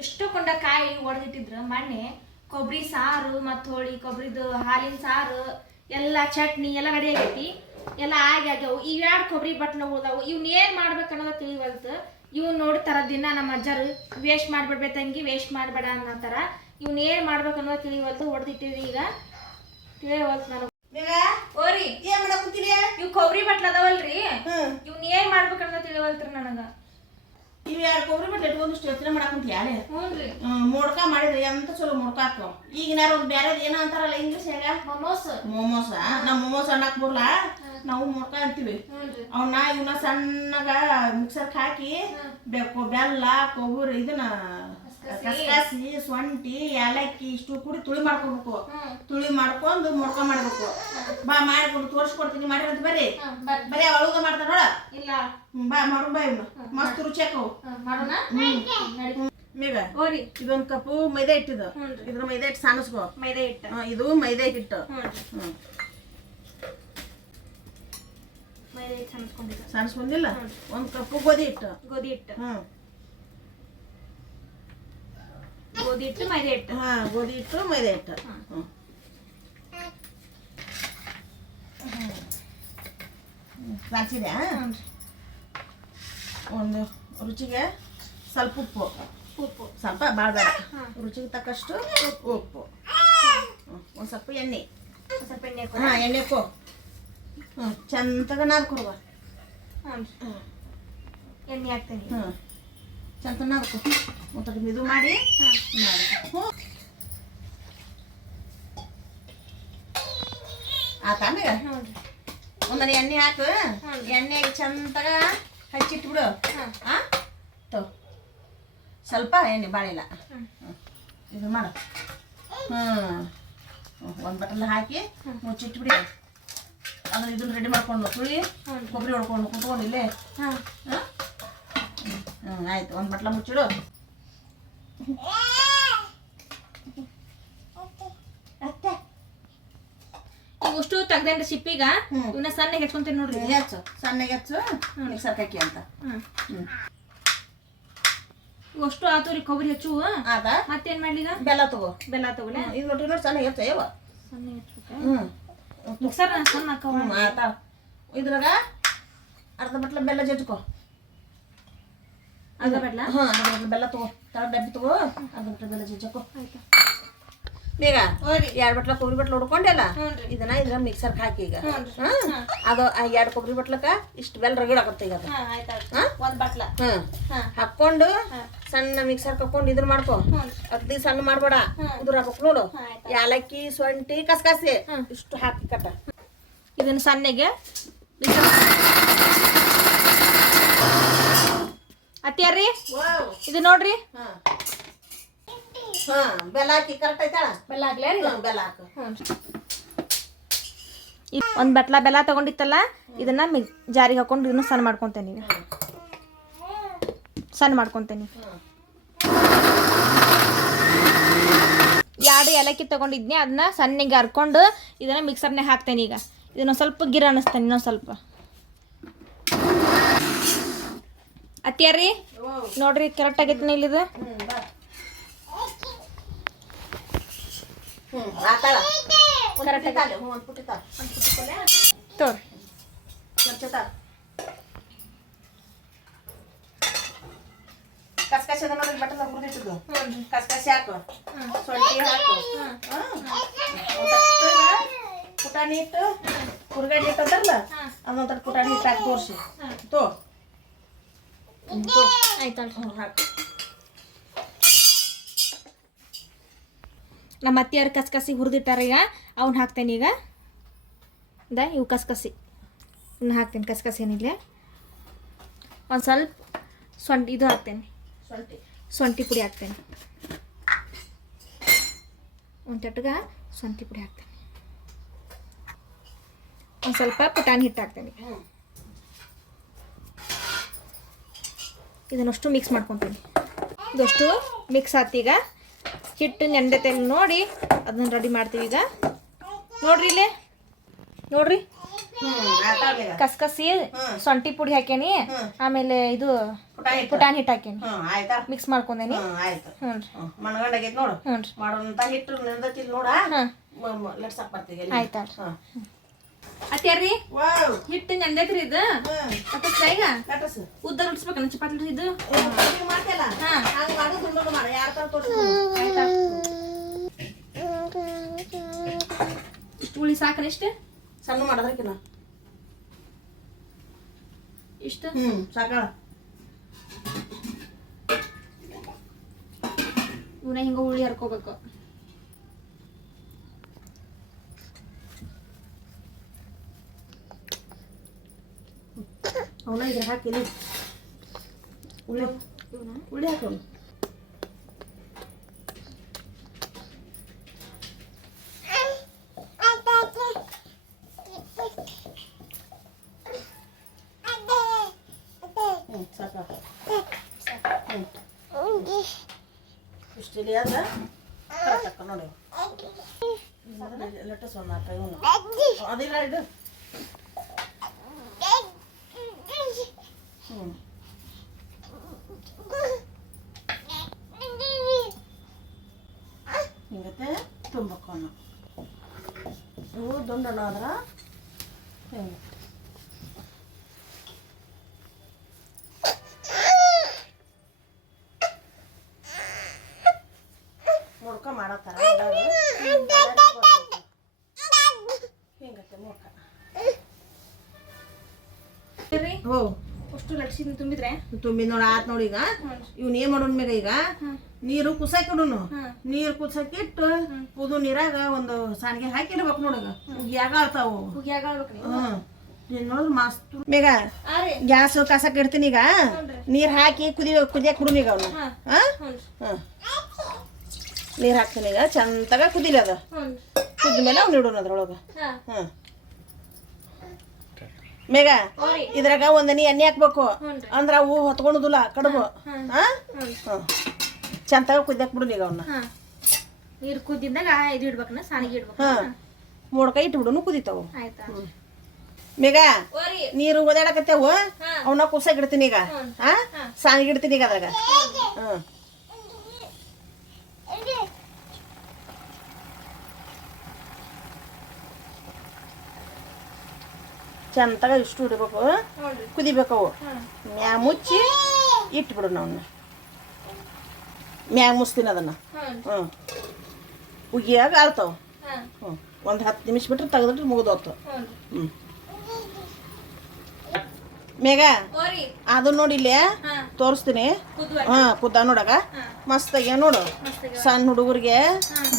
ಎಷ್ಟೋ ಕೊಂಡ ಕಾಯಿ ಒಡೆದಿಟ್ಟಿದ್ರು ಮೊನ್ನೆ ಕೊಬ್ಬರಿ ಸಾರು ಮತ್ತು ಹೋಳಿ ಕೊಬ್ಬರಿದು ಹಾಲಿನ ಸಾರು ಎಲ್ಲ ಚಟ್ನಿ ಎಲ್ಲ ರೆಡಿ ಆಗೈತಿ ಎಲ್ಲ ಆಗ್ಯಾವು ಇವ್ಯಾರು ಕೊಬ್ಬರಿ ಬಟ್ಲು ಉಳ್ದಾವು ಇವ್ನ ಏನು ಮಾಡ್ಬೇಕು ಅನ್ನೋದು ತಿಳಿವಲ್ತು ಇವ್ನು ನೋಡ್ತಾರ ದಿನ ನಮ್ಮ ಅಜ್ಜರು ವೇಸ್ಟ್ ಮಾಡ್ಬಿಡ್ಬೇಕು ತಂಗಿ ವೇಸ್ಟ್ ಮಾಡಬೇಡ ಅನ್ನತ್ತಾರ ಇವ್ನ ಏನು ಮಾಡ್ಬೇಕು ಅನ್ನೋದು ತಿಳಿವಲ್ತು ಹೊಡೆದಿಟ್ಟಿರಿ ಈಗ ತಿಳಿವಲ್ತು ನನಗೆ ಓರಿ ಏನ್ ಮಾಡಕುಂತೀರಿ ಇವ್ ಕೊಬ್ಬರಿ ಬಟ್ಲ ಅದಾವಲ್ರಿ ಇವ್ನ ಏನ್ ಮಾಡ್ಬೇಕು ಅನ್ನೋದು ತಿಳಿವಲ್ತ್ರಿ ನನಗ ಇವ್ ಯಾರು ಕೊಬ್ಬರಿ ಬಟ್ಟೆ ಇಟ್ಕೊಂಡಿಷ್ಟು ಯೋಚನೆ ಮಾಡಕುಂತೀಯ ಅಲೆ ಹ್ಞೂನ್ರಿ ಮೊಡ್ಕ ಮಾಡಿದ್ರೆ ಎಂತ ಚಲೋ ಮೊಡ್ಕ ಹಾಕೋ ಈಗಿನಾರ ಒಂದು ಬೇರೆ ಏನೋ ಅಂತಾರಲ್ಲ ಇಂಗ್ಲೀಷ್ ಹೇಗ ಮೋಮೋಸ ನಾವು ಮೋಮೋಸ್ ಅನ್ನಕ್ ಬರ್ಲಾ ನಾವು ಮೊಡ್ಕ ಅಂತೀವಿ ಅವನ್ನ ಇವನ್ನ ಸಣ್ಣಗ ಮಿಕ್ಸರ್ಗೆ ಹಾಕಿ ಬೆಲ್ಲ ಕೊಬ್ಬರಿ ಇದನ್ನ ಕಸಕಸಿ ಸೊಂಟಿ ಏಲಕ್ಕಿ ಇಷ್ಟು ಕೂಡಿ ತುಳಿ ಮಾಡ್ಕೋಬೇಕು ತುಳಿ ಮಾಡ್ಕೊಂಡು ಮೊಡ್ಕ ಮಾಡ್ಬೇಕು ಬಾ ಮಾಡ್ಕೊಂಡು ತೋರಿಸ್ಕೊಡ್ತೀನಿ ಮಾಡಿರಂತ ಬರ್ರಿ ಬರೀ ಅಳುಗ ಮಾಡ್ತಾರ ನೋಡ ಇಲ್ಲ ಬಾ ಮಾಡು ಬಾ ಇವ್ನು ಮಸ್ತ್ ರುಚಿ ಹಾಕವು ಮಾಡೋಣ ಮೇಗ ಓರಿ ಇದೊಂದು ಕಪ್ಪು ಮೈದಾ ಹಿಟ್ಟಿದ ಇದ್ರ ಮೈದಾ ಹಿಟ್ಟು ಸಾಣಿಸ್ಕೋ ಮೈದಾ ಹಿಟ್ಟು ಇದು ಮೈದಾ ಹಿಟ್ಟು ಮೈದಾ ಹಿಟ್ಟು ಸಾಣಿಸ್ಕೊಂಡಿಲ್ಲ ಒಂದು ಕಪ್ಪು ಗೋಧಿ ಹಿಟ್ಟು ಗೋಧಿ ಹಿಟ್ಟು ಗೋಧಿ ಹಿಟ್ಟು ಮೈದಾ ಹಿಟ್ಟು ಗೋಧಿ ಹಿಟ್ಟು ಮೈದಾ ಹಿಟ್ಟು ಕಾಚಿದೆ ಒಂದು ರುಚಿಗೆ ಸ್ವಲ್ಪ ಉಪ್ಪು ಸ್ವಲ್ಪ ಭಾಳ ಬೇಡ ರುಚಿಗೆ ತಕ್ಕಷ್ಟು ಉಪ್ಪು ಒಂದು ಸ್ವಲ್ಪ ಎಣ್ಣೆ ಸ್ವಲ್ಪ ಎಣ್ಣೆ ಎಣ್ಣೆ ಹಾಕೋ ಚಂದಗ ನಾದ್ಕೊಡುವ ಎಣ್ಣೆ ಹಾಕ್ತೀನಿ ಚಂದ ನಾದ್ಕೊ ಮತ್ತೆ ಇದು ಮಾಡಿ ಆತ ಆಮೇಲೆ ಒಂದನೆ ಎಣ್ಣೆ ಹಾಕು ಎಣ್ಣೆಗೆ ಚಂದಗ ಹಚ್ಚಿಟ್ಬಿಡು ತೋ ಸ್ವಲ್ಪ ಎಣ್ಣೆ ಬಾಳಿಲ್ಲ ಇದು ಮಾಡು ಒಂದು ಬಟ್ಟಲ ಹಾಕಿ ಮುಚ್ಚಿಟ್ಬಿಡಿ ಅದನ್ನ ಇದನ್ನ ರೆಡಿ ಮಾಡ್ಕೊಂಡು ತುಳಿ ಕೊಬ್ಬರಿ ಹೊಡ್ಕೊಂಡು ಕುತ್ಕೊಂಡು ಇಲ್ಲೇ ಆಯ್ತು ಒಂದು ಬಟ್ಲ ಮುಚ್ಚಿಡು ಇವಷ್ಟು ತೆಗ್ದೇನ್ರಿ ಸಿಪ್ಪಿಗ ಇವನ್ನ ಸಣ್ಣಗೆ ಹೆಚ್ಕೊಂತೀನಿ ನೋಡ್ರಿ ಹೆಚ್ಚು ಸಣ್ಣಗೆ ಹೆಚ್ಚು ಮಿಕ್ಸರ್ ಹಾಕಿ ಅಂತ ಇವಷ್ಟು ಆತು ರೀ ಕೊಬ್ಬರಿ ಹೆಚ್ಚು ಆದ ಮತ್ತೇನ್ ಮಾಡ್ಲಿ ಈಗ ಬೆಲ್ಲ ತಗೋ ಬೆಲ್ಲ ತಗೊಳ್ಳಿ ಇದು ನೋಡ್ರಿ ನೋಡಿ ಸಣ್ಣ ಹೆಚ್ಚು ಯಾವ ಸಣ್ಣ ಮಿಕ್ಸರ್ ಸಣ್ಣ ಹಾಕವ ಆತ ಇದ್ರಾಗ ಅರ್ಧ ಬಟ್ಲ ಬೆಲ್ಲ ಜಜ್ಕೋ ಅರ್ಧ ಬಟ್ಲ ಅರ್ಧ ಬಟ್ಲ ಬೆಲ್ಲ ತಗೋ ತಳ ಡಬ್ಬಿ ತಗೋ ಅರ್ಧ ಬಟ್ಲ ಬೆಲ್ಲ ಜಜ್ಕೋ ಬೇಗ 2 ಬಟ್ಲ ಕೊಬ್ಬರಿ ಬಟ್ಲ ಹೊಡ್ಕೊಂಡೆಲ್ಲ ಇದನ್ನ ಇದ್ರ ಮಿಕ್ಸರ್ ಹಾಕಿ ಈಗ ಅದು 2 ಕೊಬ್ಬರಿ ಬಟ್ಲಕ್ಕ ಇಷ್ಟು ಬೆಲ್ಲ ರಗಡ್ ಆಗುತ್ತೆ ಈಗ ಒಂದ್ ಬಟ್ಲ ಹಾಕೊಂಡು ಸಣ್ಣ ಮಿಕ್ಸರ್ ಹಾಕೊಂಡು ಇದನ್ನ ಮಾಡ್ಕೊ ಅಗ್ದಿ ಸಣ್ಣ ಮಾಡ್ಬೇಡ ಉದುರ್ ಹಾಕಕ್ ನೋಡು ಯಾಲಕ್ಕಿ ಸೊಂಟಿ ಕಸಕಸಿ ಇಷ್ಟು ಹಾಕಿ ಕಟ್ಟ ಇದನ್ನ ಸಣ್ಣಗೆ ಅತ್ತಿಯಾರ್ರಿ ಇದು ನೋಡ್ರಿ ಬೆಲ್ಲ ಹಾಕಿ ಕರೆಕ್ಟ್ ಐತಾಳ ಬೆಲ್ಲ ಹಾಕ್ಲೇ ಬೆಲ್ಲ ಹಾಕು ಒಂದ್ ಬಟ್ಲ ಬೆಲ್ಲ ತಗೊಂಡಿತ್ತಲ್ಲ ಇದನ್ನ ಜಾರಿಗೆ ಹಾಕೊಂಡು ಇದನ್ನ ಸಣ್ಣ ಮಾಡ್ಕೊಂತೇನೆ ಈಗ ಸಣ್ಣ ಮಾಡ್ಕೊಂತೇನೆ 2 ಏಲಕ್ಕಿ ತಗೊಂಡಿದ್ನಿ ಅದನ್ನ ಸಣ್ಣಗೆ ಹರ್ಕೊಂಡು ಇದನ್ನ ಮಿಕ್ಸರ್ನಾಗ ಹಾಕ್ತೇನೆ ಈಗ ಇದನ್ನ ಸ್ವಲ್ಪ ಗಿರ ಅನ್ನಿಸ್ತೇನೆ ಇನ್ನೊಂದು ಸ್ವಲ್ಪ ಅತ್ತಿಯಾರ್ರಿ ನೋಡ್ರಿ ಕರೆಕ್ಟ್ ಆಗೈತಿ ಇಲ್ಲಿದು ತೋರಿ ಕಸಕಸಿ ಅದ ನೋಡಿ ಬಟ್ಟಲ ಹುರಿದಿಟ್ಟಿದ್ದು ಕಸಕಸಿ ಹಾಕು ಸೊಂಟಿ ಹಾಕು ಪುಟಾಣಿ ಇಟ್ಟು ಹುರ್ಗಡ್ಡಿ ಇಟ್ಟು ಅಂತಾರಲ್ಲ ಅದೊಂಥರ ಪುಟಾಣಿ ಇಟ್ಟು ಹಾಕಿ ತೋರಿಸಿ ತೋ ಆಯ್ತಲ್ರಿ ಹಾಕಿ ನಮ್ಮ ಅತ್ತಿಯವ್ರು ಕಸಕಸಿ ಹುರಿದಿಟ್ಟಾರ ಈಗ ಅವ್ನು ಹಾಕ್ತೇನೆ ಈಗ ಇವು ಕಸಕಸಿ ಇನ್ನು ಹಾಕ್ತೇನೆ ಕಸಕಸಿ ಏನಿಲ್ಲ ಒಂದು ಸ್ವಲ್ಪ ಇದು ಹಾಕ್ತೇನೆ ಶುಂಠಿ ಪುಡಿ ಹಾಕ್ತೇನೆ ಒಂದು ಚಟ್ಗ ಶುಂಠಿ ಪುಡಿ ಹಾಕ್ತೇನೆ ಒಂದು ಸ್ವಲ್ಪ ಪುಟಾಣಿ ಹಿಟ್ಟು ಹಾಕ್ತೇನೆ ಇದನ್ನಷ್ಟು ಮಿಕ್ಸ್ ಮಾಡ್ಕೊತೀನಿ ಇದಷ್ಟು ಮಿಕ್ಸ್ ಆತೀಗ ಹಿಟ್ಟು ನೆಂದೈತೆ ನೋಡಿ ಅದನ್ನ ರೆಡಿ ಮಾಡ್ತೀವಿ ಈಗ ನೋಡ್ರಿ ಇಲ್ಲೇ ನೋಡ್ರಿ ಆತಾವ್ಲೆ ಕಸ್ಕಸಿ ಸೊಂಟಿ ಪುಡಿ ಹಾಕೇನಿ ಆಮೇಲೆ ಇದು ಪುಟಾಣಿ ಹಿಟ್ಟು ಹಾಕೇನಿ ಆಯ್ತಾ ಮಿಕ್ಸ್ ಮಾಡ್ಕೊಂಡೇನಿ ಆಯ್ತು ಹ್ಞೂ ಮನಗಂಡಾಗೈತಿ ನೋಡು ಹ್ಞೂ ಮಾಡೋಂತ ಹಿಟ್ಟು ನೆಂದತಿಲ್ ನೋಡ ಲಟ್ಸಕ್ ಬರ್ತೀವಿ ಆಯ್ತಾ ಅತ್ಯಾರ್ರಿ ವಾವ್ ಹಿಟ್ಟು ನೆಂದೈತ್ರಿ ಇದು ಮತ್ತೆ ಈಗ ಲಟ್ಸು ಉದ್ದ ಉಡ್ಸ್ಬೇಕನ್ನ ಚಪಾತಿ ಇದು ಮಾಡ್ತಲ್ಲ ಹಂಗ ಮಾಡು ದುಂಡು ಮಾಡು ಯಾರ ತರ ತೋರಿಸ್ ಆಯ್ತಾ ಇಷ್ಟು ಉಳಿ ಸಾಕನ ಇಷ್ಟು ಸಣ್ಣ ಮಾಡೋದಕ್ಕಿನ ಇಷ್ಟು ಸಾಕಳ ಇವನ್ನ ಹಿಂಗ ಉಳಿ ಹರ್ಕೋಬೇಕು ಅವನ ಇದ್ರ ಹಾಕಿಲಿ ಉಳ್ಳಿ ಉಳ್ಳಿ ಹಾಕೋಣ ಸಾಕ ಇಷ್ಟಿಲ್ಲಿ ಆದ್ರೆ ಕರೆಕ್ಟ್ ನೋಡಿ ಲಟ್ಟಿಸೋಣ ಇವನು ಅದಿಲ್ಲ ಇದು ಹಿಂಗತ್ತೆ ತುಂಬಕ್ಕೋಣ ಇವು ದುಂಡಣ ಆದ್ರ ಹಿಂಗೆ ಮುಡ್ಕ ಮಾಡತ್ತಾರ ಹಿಂಗತ್ತೆ ಮುಡ್ಕ ಹೋ ಅಷ್ಟು ಲಟ್ಸಿನ ತುಂಬಿದ್ರೆ ತುಂಬಿ ನೋಡಿ ಆತ್ ನೋಡಿ ಈಗ ಇವ್ನ ಏನ್ ಮಾಡೋನ್ ಮ್ಯಾಗ ಈಗ ನೀರು ಕುಸಕ್ ಇಡುನು ನೀರು ಕುಸಕ್ ಇಟ್ಟು ಪುದು ನೀರಾಗ ಒಂದು ಸಾಣಿಗೆ ಹಾಕಿಡ್ಬೇಕು ನೋಡಗ ಉಗಿಯಾಗ ಆಳ್ತಾವು ನೋಡಿದ್ರ ಮಸ್ತ್ ಮೇಗ ಗ್ಯಾಸ್ ಕಸಕ್ ಇಡ್ತೀನಿ ಈಗ ನೀರ್ ಹಾಕಿ ಕುದಿಯಕ್ ಬಿಡುನ್ ಈಗ ಅವನು ನೀರ್ ಹಾಕ್ತೀನಿ ಈಗ ಚಂದಾಗ ಕುದಿಲಿ ಅದ ಕುದ್ಮೇಲೆ ಅವ್ನು ಇಡೋಣ ಅದ್ರೊಳಗ ಮೇಗ ಇದ್ರಾಗ ಒಂದನಿ ಎಣ್ಣೆ ಹಾಕ್ಬೇಕು ಅಂದ್ರ ಅವು ಹೊತ್ಕೊಳುದಿಲ್ಲ ಕಡುಬು ಚಂದಾಗ ಕುದ್ಯಾಕ್ ಬಿಡು ಈಗ ಅವನ್ನ ನೀರು ಕುದ್ದಿದ್ದಾಗ ಇದು ಇಡ್ಬೇಕನ ಸಾಣಿಗೆ ಇಡ್ಬೇಕು ಮೋಡ್ಕ ಇಟ್ಬಿಡುನು ಕುದಿತಾವು ಆಯ್ತಾ ಮೇಗ ನೀರು ಓದಾಡಕತ್ತೇವು ಅವನ್ನ ಕುಸಾಕ್ ಇಡ್ತೀನಿ ಈಗ ಸಾಣಿಗೆ ಇಡ್ತೀನಿ ಈಗ ಅದ್ರಾಗ ಚಂದಾಗ ಇಷ್ಟು ಇಡ್ಬೇಕು ಕುದಿಬೇಕು ಅವು ಮ್ಯಾ ಮುಚ್ಚಿ ಇಟ್ಬಿಡು ಅವನ್ನ ಮ್ಯಾಗ ಮುಚ್ತೀನಿ ಅದನ್ನ ಉಗಿಯಾಗ ಆಳ್ತಾವ ಒಂದು 10 ನಿಮಿಷ ಬಿಟ್ರೆ ತೆಗೆದ್ಬಿಟ್ರೆ ಮುಗಿದೋತು ಮೇಗ ಅದು ನೋಡಿ ಇಲ್ಲಿ ತೋರಿಸ್ತೀನಿ ಕುದ್ದ ನೋಡಾಗ ಮಸ್ತಾಗ್ಯ ನೋಡು ಸಣ್ಣ ಹುಡುಗರಿಗೆ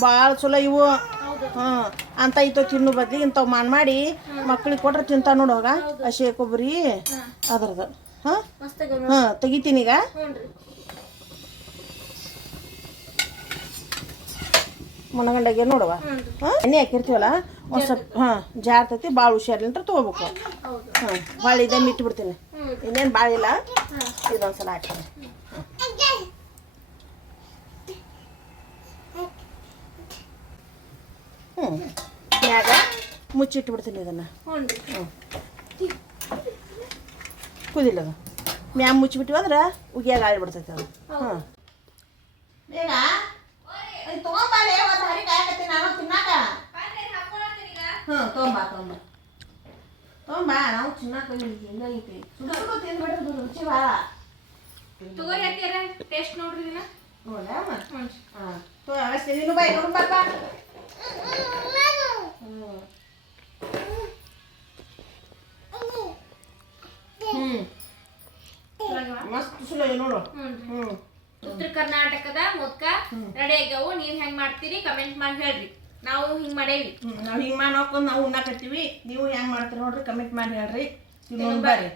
ಭಾಳ ಚಲೋ ಇವು ಅಂತ ಇತ್ತು ತಿನ್ನು ಬದ್ಲಿ ಇಂಥವು ಮಾಡಿ ಮಕ್ಳಿಗೆ ಕೊಟ್ರೆ ತಿಂತಾವ ನೋಡುವಾಗ ಹಸಿ ಕೊಬ್ಬರಿ ಅದ್ರದ್ದು ತೆಗಿತೀನಿ ಈಗ ಮನಗಂಡಾಗೆ ನೋಡುವ ಎಣ್ಣೆ ಹಾಕಿರ್ತೀವಲ್ಲ ಒಂದು ಸ್ವಲ್ಪ ಜಾರ್ತೈತಿ ಭಾಳ ಹುಷಾರಿಲ್ಲ ತೊಗೋಬೇಕು ಭಾಳ ಇದನ್ನು ಇಟ್ಬಿಡ್ತೀನಿ ಇನ್ನೇನು ಭಾಳ ಇಲ್ಲ ಇದೊಂದ್ಸಲ ಹಾಕ್ತೀನಿ ಮ್ಯಾಗ ಮುಚ್ಚಿಟ್ಬಿಡ್ತೀನಿ ಇದನ್ನು ಕುದಿಲ್ಲದು ಮ್ಯಾಗ ಮುಚ್ಚಿಬಿಟ್ಟಿವಿ ಅಂದ್ರೆ ಉಗಿಯಾಗ ಆಳ್ಬಿಡ್ತೈತೆ ಅದು ಬೇಗ ತೊಗೊಂಬಾಲೆ ಒಂದು ಹರಿ ಕಾಯಕತ್ತೀನಿ ನಾನು ತಿನ್ನಾಕ ತೊಗೊಂಬಾ ನಾವು ತಿನ್ನಾಕ ಐತಿ ಸುಡು ತಿಂದ್ಬಿಟ್ರೆ ರುಚಿ ಭಾಳ ತಗೋರಿ ಹಾಕ್ಯಾರ ಟೇಸ್ಟ್ ನೋಡ್ರಿ ಇದನ್ನ ನೋಡ ಅವಸ್ಥೆ ನೀನು ಬಾಯ್ ನೋಡು ಪಾಪ ಮಸ್ತ್ ಚಲೋ ನೋಡು ಉತ್ತರ ಕರ್ನಾಟಕದ ಮೊದ್ಕ ರೆಡಿ ಆಗ್ಯಾವು ನೀವ್ ಹೆಂಗ್ ಮಾಡ್ತೀರಿ ಕಮೆಂಟ್ ಮಾಡಿ ಹೇಳ್ರಿ ನಾವು ಹಿಂಗ್ ಮಾಡೇವಿ ನಾವು ಹಿಂಗೆ ಮಾಡಿ ನೋಡ್ಕೊಂಡು ನಾವು ಉಣ್ಣಾಕತ್ತೀವಿ ನೀವು ಹೆಂಗ್ ಮಾಡ್ತೀರಿ ನೋಡ್ರಿ ಕಮೆಂಟ್ ಮಾಡಿ ಹೇಳ್ರಿ ಬರ್ರಿ